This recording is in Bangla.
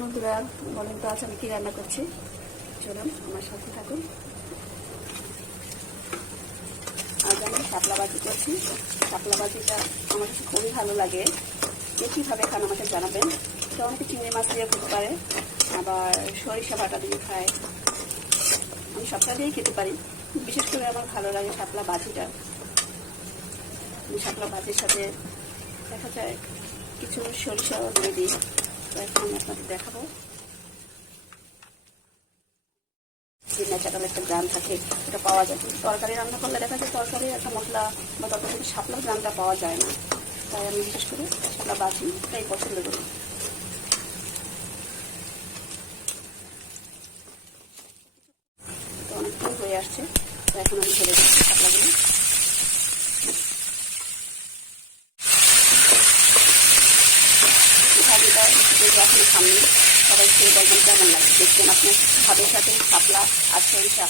বন্ধুরা বলেন তো আজ আমি কি রান্না করছি, চলুন আমার সাথে থাকুন। আজ আমি শাপলা ভাজি করছি। শাপলা ভাজিটা আমার কাছে খুবই ভালো লাগে। কে কীভাবে খান আমাকে জানাবেন। তো অনেকে চিংড়ি মাছ দিয়ে খেতে পারে, আবার সরিষা বাটা দিয়ে খায়। আমি সবটা দিয়েই খেতে পারি, বিশেষ করে আমার ভালো লাগে শাপলা ভাজিটা। আমি শাপলা ভাজির সাথে দেখা যায় কিছু সরিষাও দিয়ে দিই। তো এখন আমি আপনাদের দেখাবো। যে ন্যাচারাল একটা গ্রাম থাকে এটা পাওয়া যায়, কিন্তু তরকারি রান্না করলে দেখা যায় তরকারির একটা মশলা বা তরকারি শাপলার গ্রামটা পাওয়া যায় না। তাই আমি বিশেষ করে শাপলা ভাজিটাই পছন্দ করি। তো অনেকটাই হয়ে আসছে, তো এখন আমি ছেড়ে দিচ্ছি শাপলাগুলো। ভাজিটা যদি আপনি সামনে সবাই খেয়ে বলবেন কেমন লাগে, দেখবেন আপনার ভাতের সাথে শাপলা আর সরিষা